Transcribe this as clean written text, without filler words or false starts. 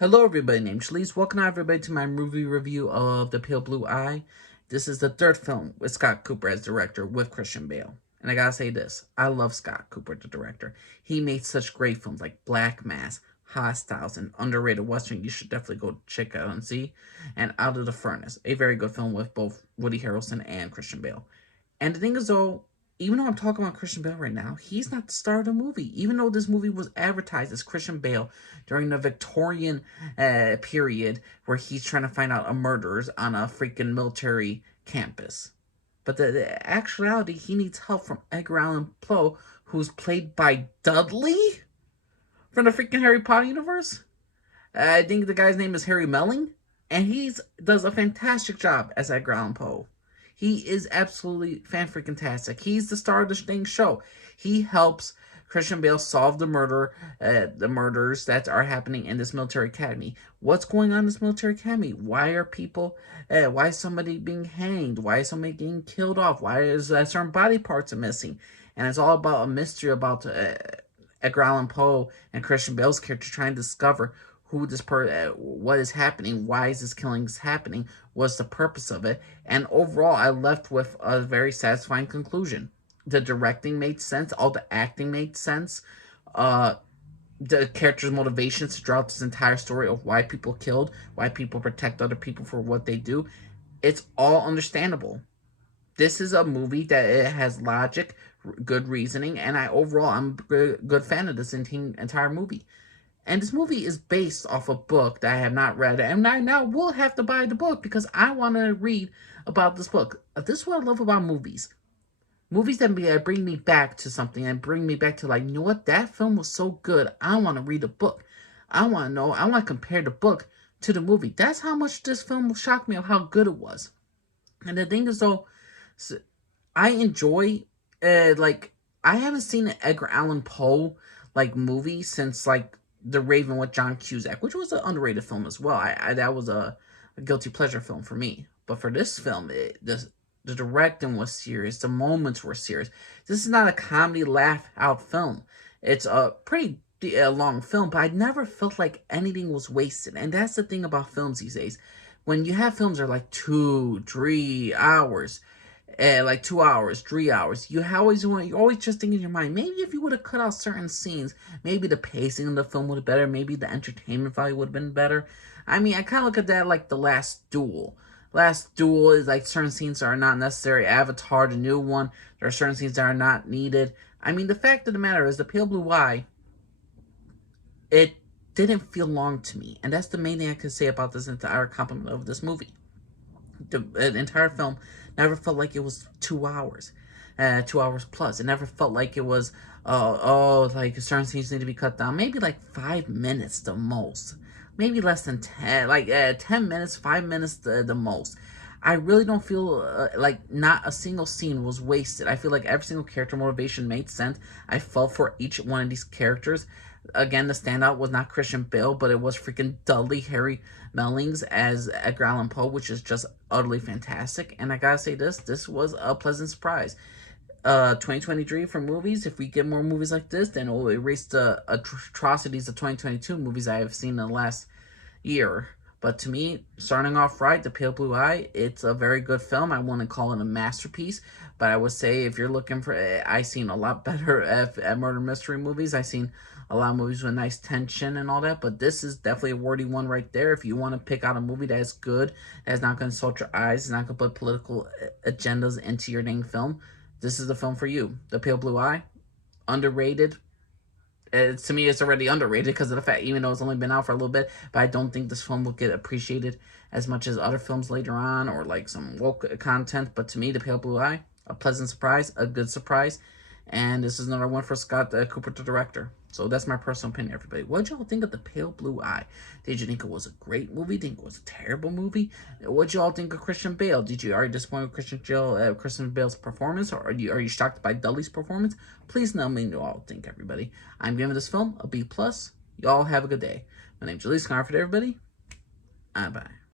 Hello everybody, named Shalise. Welcome everybody to my movie review of The Pale Blue Eye. This is the third film with Scott Cooper as director with Christian Bale. And I gotta say this, I love Scott Cooper, the director. He made such great films like Black Mass, Hostiles, and underrated Western you should definitely go check out and see. And Out of the Furnace, a very good film with both Woody Harrelson and Christian Bale. And the thing is though, even though I'm talking about Christian Bale right now, he's not the star of the movie. Even though this movie was advertised as Christian Bale during the Victorian period where he's trying to find out a murderers on a freaking military campus. But the actuality, he needs help from Edgar Allan Poe, who's played by Dudley from the freaking Harry Potter universe. I think the guy's name is Harry Melling, and he does a fantastic job as Edgar Allan Poe. He is absolutely fan-freaking-tastic. He's the star of the thing show. He helps Christian Bale solve the murders that are happening in this military academy. What's going on in this military academy? Why are people, why is somebody being hanged? Why is somebody getting killed off? Why is certain body parts are missing? And it's all about a mystery about Edgar Allan Poe and Christian Bale's character trying to discover who this what is happening, why is this killing happening, what's the purpose of it, and overall I left with a very satisfying conclusion. The directing made sense, all the acting made sense, the character's motivations throughout this entire story of why people killed, why people protect other people for what they do, it's all understandable. This is a movie that it has logic, good reasoning, and I'm a good fan of this entire movie. And this movie is based off a book that I have not read, and I now will have to buy the book because I want to read about this book. This is what I love about movies. Movies that bring me back to something and bring me back to like, you know what, that film was so good, I want to read a book. I want to know, I want to compare the book to the movie. That's how much this film shocked me of how good it was. And the thing is though, I enjoy, I haven't seen an Edgar Allan Poe, movie since, the Raven with John Cusack, which was an underrated film as well. That was a guilty pleasure film for me. But for this film, the directing was serious. The moments were serious. This is not a comedy laugh out film. It's a pretty long film, but I never felt like anything was wasted. And that's the thing about films these days. When you have films that are like 2, 3 hours, like 2 hours, 3 hours, you always just think in your mind, maybe if you would have cut out certain scenes, maybe the pacing of the film would have been better, maybe the entertainment value would have been better. I mean, I kind of look at that like The Last Duel. Last Duel is like certain scenes are not necessary. Avatar, the new one, there are certain scenes that are not needed. I mean, the fact of the matter is, The Pale Blue Eye, it didn't feel long to me. And that's the main thing I can say about this entire compliment of this movie. The entire film never felt like it was 2 hours, 2 hours plus. It never felt like it was, like certain scenes need to be cut down. Maybe like 5 minutes the most. Maybe less than 10, 10 minutes, 5 minutes the most. I really don't feel like not a single scene was wasted. I feel like every single character motivation made sense. I felt for each one of these characters. Again, the standout was not Christian Bale, but it was freaking Dudley Harry Mellings as Edgar Allan Poe, which is just utterly fantastic. And I gotta say this was a pleasant surprise. 2023 for movies, if we get more movies like this, then it will erase the atrocities of 2022 movies I have seen in the last year. But to me, starting off right, The Pale Blue Eye, it's a very good film. I wouldn't call it a masterpiece, but I would say if you're looking for, I've seen a lot better at murder mystery movies. I've seen a lot of movies with nice tension and all that, but this is definitely a worthy one right there. If you want to pick out a movie that is good, that's not going to salt your eyes, it's not going to put political agendas into your dang film, this is the film for you. The Pale Blue Eye, underrated. To me, it's already underrated because of the fact, even though it's only been out for a little bit, but I don't think this film will get appreciated as much as other films later on or like some woke content. But to me, The Pale Blue Eye, a pleasant surprise, a good surprise, and this is another one for Scott Cooper, the director. So that's my personal opinion, everybody. What did y'all think of The Pale Blue Eye? Did you think it was a great movie? Think it was a terrible movie? What did y'all think of Christian Bale? Are you disappointed with Christian Bale's performance, or are you shocked by Dudley's performance? Please let me know what y'all think, everybody. I'm giving this film a B+. Y'all have a good day. My name's Jalise Conrad, everybody. Bye.